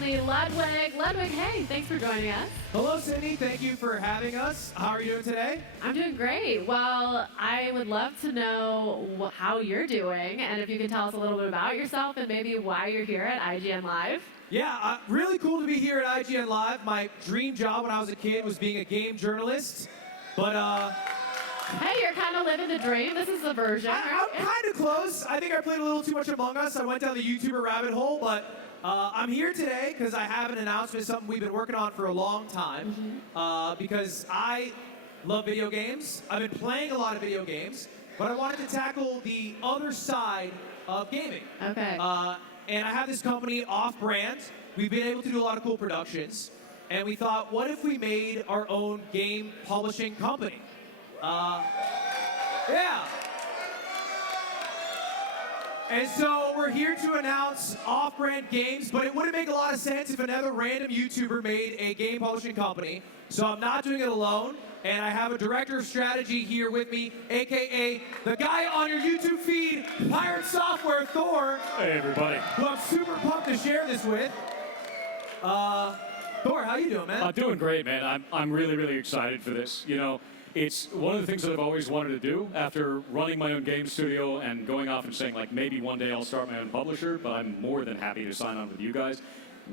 only Ludwig. Ludwig, hey, thanks for joining us. Hello, Sydney. Thank you for having us. How are you doing today? I'm doing great. Well, I would love to know how you're doing, and if you can tell us a little bit about yourself and maybe why you're here at IGN Live. Yeah, really cool to be here at IGN Live. My dream job when I was a kid was being a game journalist, but Hey, you're kind of living the dream. This is the version. I'm kind of close. I think I played a little too much Among Us. I went down the YouTuber rabbit hole, but I'm here today because I have an announcement, something we've been working on for a long time, because I love video games. I've been playing a lot of video games, but I wanted to tackle the other side of gaming. Okay. And I have this company, Offbrand. We've been able to do a lot of cool productions, and we thought, what if we made our own game publishing company? Yeah. And so we're here to announce Offbrand Games, but it wouldn't make a lot of sense if another random YouTuber made a game publishing company. So I'm not doing it alone, and I have a director of strategy here with me, aka the guy on your YouTube feed, PirateSoftware, Thor. Hey everybody. Who I'm super pumped to share this with. Thor, how you doing, man? I'm doing great, man. I'm really excited for this. You know, it's one of the things that I've always wanted to do after running my own game studio and going off and saying, like, maybe one day I'll start my own publisher, but I'm more than happy to sign on with you guys.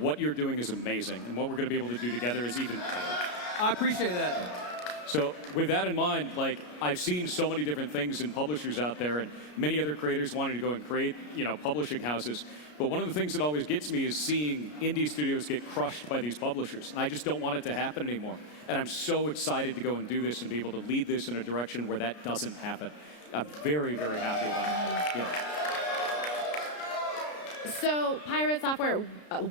What you're doing is amazing, and what we're going to be able to do together is even better. I appreciate that. So with that in mind, like, I've seen so many different things in publishers out there, and many other creators wanting to go and create, you know, publishing houses. But one of the things that always gets me is seeing indie studios get crushed by these publishers. And I just don't want it to happen anymore. And I'm so excited to go and do this and be able to lead this in a direction where that doesn't happen. I'm very happy about it. Yeah. So, PirateSoftware,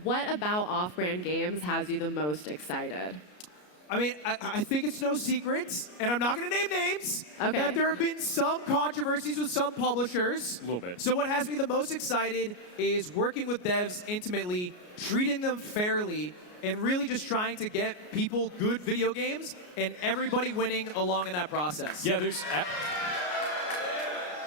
what about Offbrand Games has you the most excited? I mean, I think it's no secret, and I'm not going to name names, Okay. that there have been some controversies with some publishers. A little bit. So what has me the most excited is working with devs intimately, treating them fairly, and really just trying to get people good video games, and everybody winning along in that process. Yeah,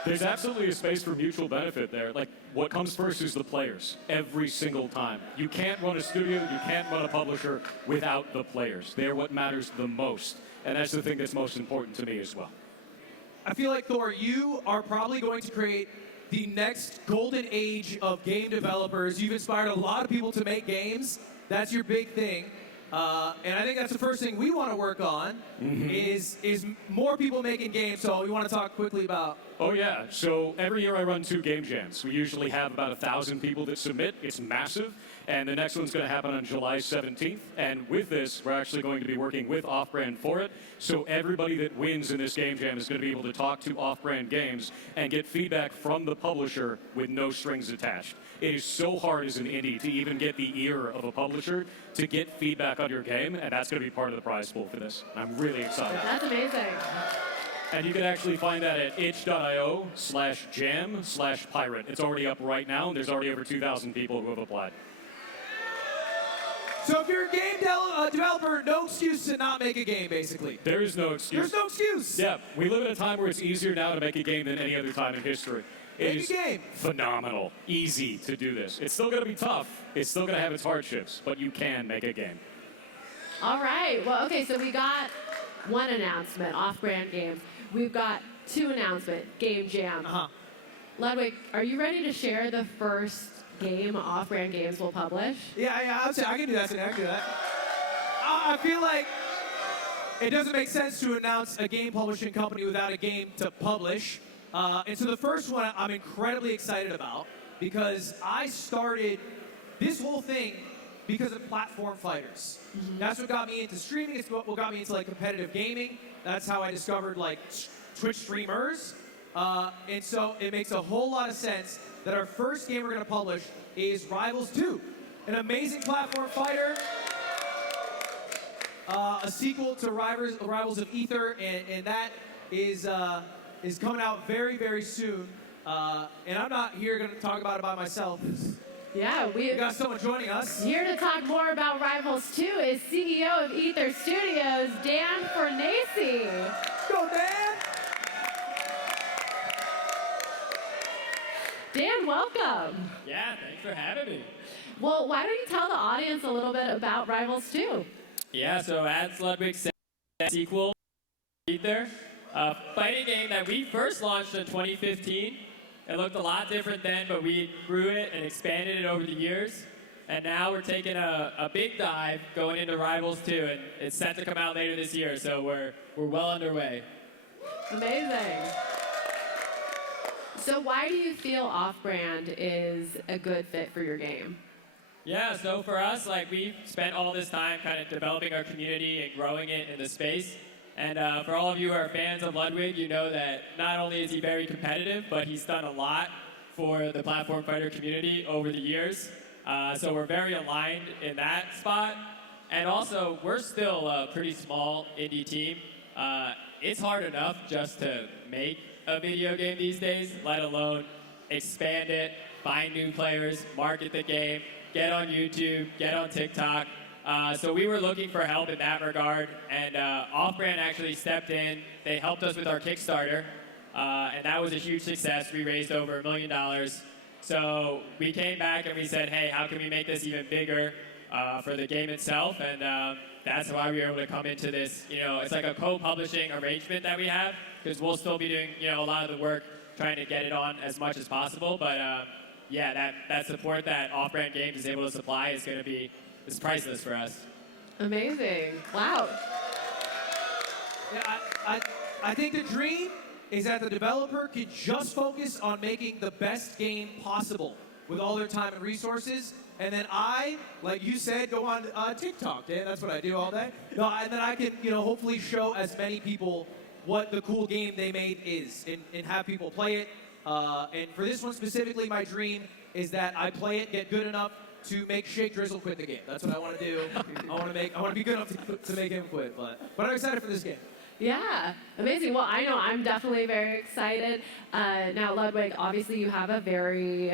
there's absolutely a space for mutual benefit there. Like, what comes first is the players, every single time. You can't run a studio, you can't run a publisher without the players. They're what matters the most, and that's the thing that's most important to me as well. I feel like, Thor, you are probably going to create the next golden age of game developers. You've inspired a lot of people to make games. That's your big thing. And I think that's the first thing we want to work on, is more people making games. So we want to talk quickly about. Oh yeah, so every year I run 2 game jams. We usually have about 1,000 people that submit. It's massive. And the next one's going to happen on July 17th. And with this, we're actually going to be working with Offbrand for it. So everybody that wins in this game jam is going to be able to talk to Offbrand Games and get feedback from the publisher with no strings attached. It is so hard as an indie to even get the ear of a publisher to get feedback on your game, and that's going to be part of the prize pool for this. I'm really excited. That's amazing. And you can actually find that at itch.io/jam/pirate. It's already up right now, and there's already over 2,000 people who have applied. So if you're a game developer, no excuse to not make a game, basically. There is no excuse. There's no excuse. Yeah, we live in a time where it's easier now to make a game than any other time in history. It Make a game. Phenomenal. Easy to do this. It's still going to be tough. It's still going to have its hardships, but you can make a game. All right. Well, okay, so we got one announcement, Offbrand Games. We've got 2 announcements, Game Jam. Ludwig, are you ready to share the first game Offbrand Games will publish? Yeah, I would say I can do that today. I can do that. I feel like it doesn't make sense to announce a game publishing company without a game to publish. And so the first one I'm incredibly excited about, because I started this whole thing because of platform fighters. That's what got me into streaming. It's what got me into like competitive gaming. That's how I discovered like Twitch streamers. And so it makes a whole lot of sense that our first game we're going to publish is Rivals 2, an amazing platform fighter, a sequel to Rivals of Aether, and that is coming out very soon. And I'm not here going to talk about it by myself. Yeah, We got someone joining us. Here to talk more about Rivals 2 is CEO of Aether Studios, Dan Fornace. Go, Dan! Dan, welcome. Yeah, thanks for having me. Well, why don't you tell the audience a little bit about Rivals 2? Yeah, so as Ludwig said, sequel, Aether, a fighting game that we first launched in 2015. It looked a lot different then, but we grew it and expanded it over the years. And now we're taking a big dive going into Rivals 2, and it's set to come out later this year, so we're well underway. Amazing. So why do you feel Offbrand is a good fit for your game? Yeah, so for us, like, we've spent all this time kind of developing our community and growing it in the space. And for all of you who are fans of Ludwig, you know that not only is he very competitive, but he's done a lot for the platform fighter community over the years. So we're very aligned in that spot. And also, we're still a pretty small indie team. It's hard enough just to make a video game these days, let alone expand it, find new players, market the game, get on YouTube, get on TikTok. So we were looking for help in that regard, and Offbrand actually stepped in. They helped us with our Kickstarter, and that was a huge success. We raised over $1 million. So we came back and we said, hey, how can we make this even bigger for the game itself? And that's why we were able to come into this. You know, it's like a co-publishing arrangement that we have, because we'll still be doing, you know, a lot of the work trying to get it on as much as possible. But yeah, that support that Offbrand Games is able to supply is going to be priceless for us. Amazing. Wow. Yeah, I think the dream is that the developer could just focus on making the best game possible with all their time and resources. And then I, like you said, go on TikTok. Yeah, that's what I do all day. No, and then I can, you know, hopefully show as many people what the cool game they made is, and have people play it. And for this one specifically, my dream is that I play it, get good enough to make Shake Drizzle quit the game. That's what I want to do. I want to be good enough to make him quit. But I'm excited for this game. Yeah, amazing. Well, I know I'm definitely very excited. Now, Ludwig, obviously you have a very,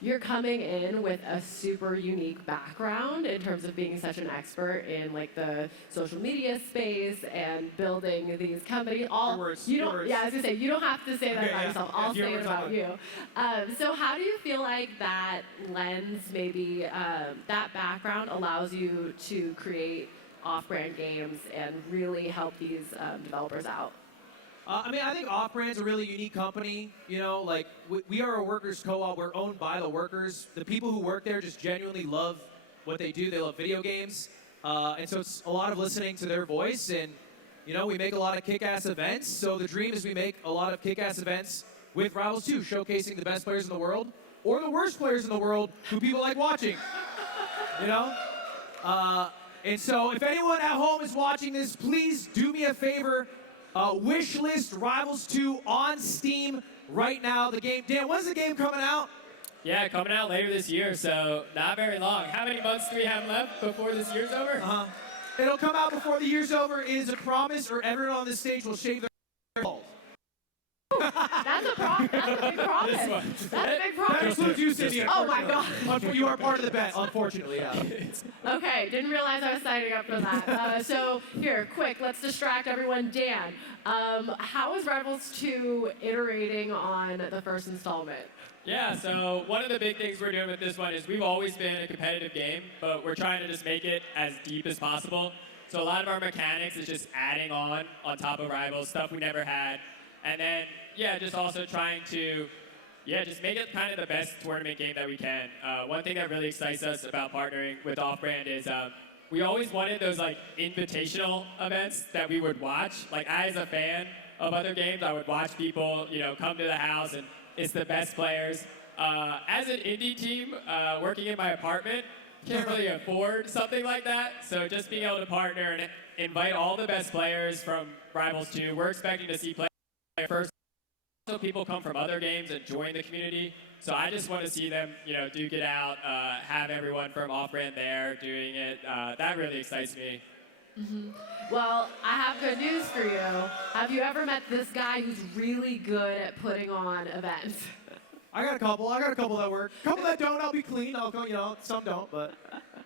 you're coming in with a super unique background in terms of being such an expert in like the social media space and building these companies. All words, you don't. words. Yeah, I was gonna say you don't have to say that about yourself. I'll Yeah, say it about you. So how do you feel like that lens, maybe that background, allows you to create Offbrand Games and really help these developers out? I mean, I think Offbrand's a really unique company. You know, like, we are a workers' co-op. We're owned by the workers. The people who work there just genuinely love what they do. They love video games. And so it's a lot of listening to their voice. And, you know, we make a lot of kick-ass events. So the dream is we make a lot of kick-ass events with Rivals 2, showcasing the best players in the world or the worst players in the world who people like watching. You know? And so if anyone at home is watching this, please do me a favor. Wish list Rivals 2 on Steam right now. The game, Dan, when's the game coming out? Yeah, coming out later this year, so not very long. How many months do we have left before this year's over? It'll come out before the year's over. It is a promise, or everyone on this stage will shave their balls. That's a big promise. That's a big promise. That includes you, Cindy. Oh my God. You are part of the bet, unfortunately, yeah. Okay, didn't realize I was signing up for that. So here, quick, let's distract everyone. Dan, how is Rivals 2 iterating on the first installment? Yeah, so one of the big things we're doing with this one is we've always been a competitive game, but we're trying to just make it as deep as possible. So a lot of our mechanics is just adding on top of Rivals, stuff we never had. And then, yeah, just also trying to, just make it kind of the best tournament game that we can. One thing that really excites us about partnering with Offbrand is we always wanted those like invitational events that we would watch. Like, I, as a fan of other games, I would watch people, you know, come to the house, and it's the best players. As an indie team, working in my apartment, can't really afford something like that. So just being able to partner and invite all the best players from Rivals 2, we're expecting to see players first. So people come from other games and join the community. So I just want to see them, you know, duke it out, have everyone from Offbrand there doing it. That really excites me. Mm-hmm. Well, I have good news for you. Have you ever met this guy who's really good at putting on events? I got a couple that work. A couple that don't, I'll be clean. I'll go, you know, some don't, but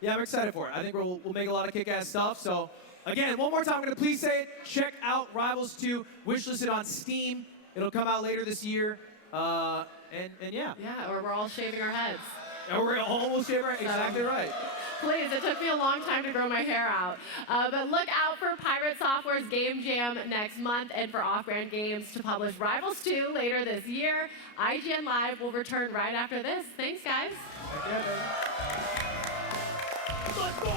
yeah, I'm excited for it. I think we'll make a lot of kick-ass stuff. So again, one more time, I'm gonna please say it. Check out Rivals 2, wishlisted on Steam. It'll come out later this year. And yeah. Yeah, or we're all shaving our heads. Oh, we're almost here, right? Exactly right. Please, it took me a long time to grow my hair out. But look out for Pirate Software's Game Jam next month and for Offbrand Games to publish Rivals 2 later this year. IGN Live will return right after this. Thanks, guys. Let's go.